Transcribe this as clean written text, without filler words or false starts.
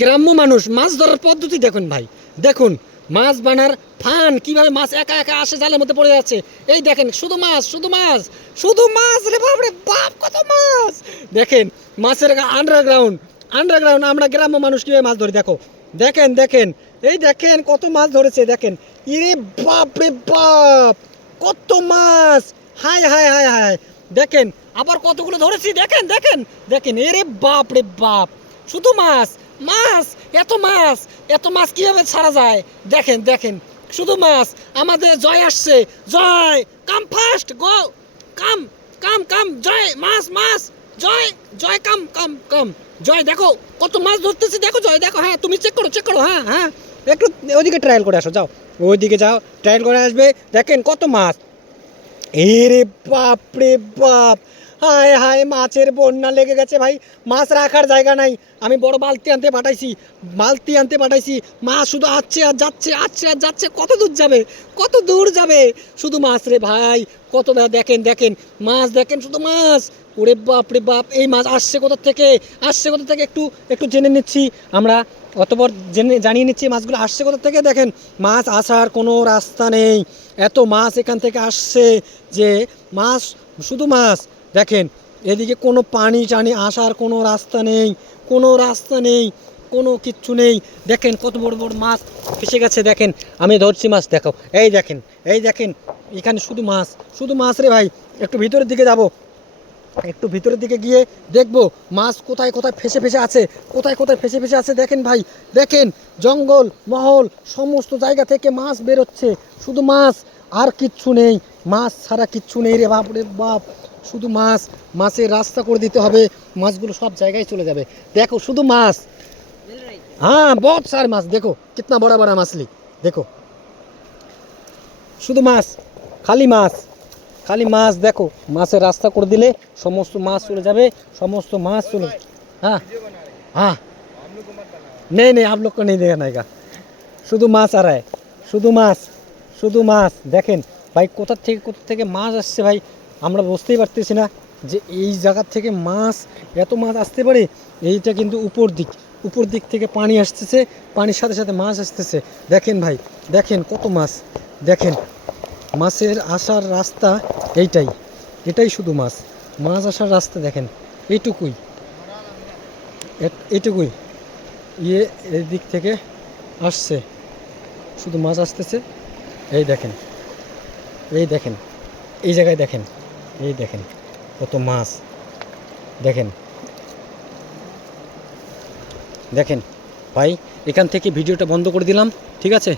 গ্রাম্য মানুষ মাছ ধরার পদ্ধতি দেখুন ভাই, দেখুন মাছ বানার ফান কিভাবে মাছ একা একা আসে জালের মধ্যে পড়ে যাচ্ছে। এই দেখেন শুধু মাছ শুধু মাছ শুধু মাছ রে বাপ রে বাপ, কত মাছ দেখেন। মাছের আন্ডারগ্রাউন্ড আন্ডারগ্রাউন্ড আমরা গ্রাম্য মানুষ কীভাবে মাছ ধরি দেখো, দেখেন দেখেন এই দেখেন কত মাছ ধরেছে দেখেন। ইরে বাপ রে বাপ, কত মাছ, হায় হায় হায় হায় দেখেন। আবার কতগুলো ধরেছি দেখেন দেখেন দেখেন, এরে বাপ রে বাপ, শুধু মাছ মাছ, এত মাছ এত মাছ কীভাবে ছাড়া যায় দেখেন দেখেন, শুধু মাছ। আমাদের জয় আসছে, জয় কাম ফাস্ট গো, কাম কাম কাম জয়, মাছ মাছ জয়, জয় কাম কাম কাম জয়। দেখো কত মাছ ধরতেছি দেখো জয়, দেখো হ্যাঁ তুমি চেক করো হ্যাঁ হ্যাঁ, একটু ওইদিকে ট্রায়াল করে আসো, যাও ওইদিকে যাও ট্রায়াল করে আসবে, দেখেন কত মাছ। এরে বাপ রে বাপ, হায় হায় মাছের বন্যা লেগে গেছে ভাই, মাছ রাখার জায়গা নাই। আমি বড় বালতি আনতে পাঠাইছি, মাছ শুধু আসছে আর যাচ্ছে আসছে আর যাচ্ছে, কত দূর যাবে কত দূর যাবে, শুধু মাছ রে ভাই, কত দেখেন দেখেন মাছ, দেখেন শুধু মাছ। ওরে বাপ রে বাপ, এই মাছ আসছে কোথা থেকে একটু একটু জেনে নিচ্ছি আমরা, অতপর জানিয়ে নিচ্ছি মাছগুলো আসছে কোথা থেকে। দেখেন মাছ আসার কোনো রাস্তা নেই, এত মাছ এখান থেকে আসছে যে মাছ শুধু মাছ। দেখেন এদিকে কোনো পানি টানি আসার কোনো রাস্তা নেই, কোনো কিচ্ছু নেই। দেখেন কত বড় বড় মাছ ফেসে গেছে, দেখেন আমি ধরছি মাছ, দেখো এই দেখেন এখানে শুধু মাছ রে ভাই। একটু ভিতরের দিকে যাব, একটু ভিতরের দিকে গিয়ে দেখবো মাছ কোথায় কোথায় ফেসে আছে। দেখেন ভাই দেখেন, জঙ্গল মহল সমস্ত জায়গা থেকে মাছ বেরোচ্ছে, শুধু মাছ আর কিচ্ছু নেই, মাছ ছাড়া কিচ্ছু নেই রে বাপ রে বাপ, শুধু মাছ। মাছের রাস্তা করে দিতে হবে, মাছগুলো সব জায়গায় চলে যাবে। দেখো শুধু মাছ, हाँ बहुत सारे माछ, देखो कितना बड़ा बड़ा मछली, देखो শুধু মাছ, খালি মাছ দেখো। মাছের রাস্তা করে দিলে সমস্ত মাছ চলে যাবে, हाँ हाँ नहीं आप लोग को नहीं देखना है, শুধু মাছ आ रहा है, শুধু মাছ দেখেন ভাই, কোথা থেকে মাছ আসছে ভাই, আমরা বুঝতেই পারতেছি না যে এই জায়গা থেকে মাছ, এত মাছ আসতে পারে। এইটা কিন্তু উপর দিক থেকে পানি আসতেছে, পানির সাথে সাথে মাছ আসতেছে। দেখেন ভাই দেখেন কত মাছ, দেখেন মাছের আসার রাস্তা এটাই শুধু মাছ আসার রাস্তা দেখেন, এইটুকুই এই দিক থেকে আসছে, শুধু মাছ আসতেছে। এই দেখেন এই জায়গায় দেখেন কত মাছ, দেখেন ভাই। এখান থেকে ভিডিওটা বন্ধ করে দিলাম, ঠিক আছে।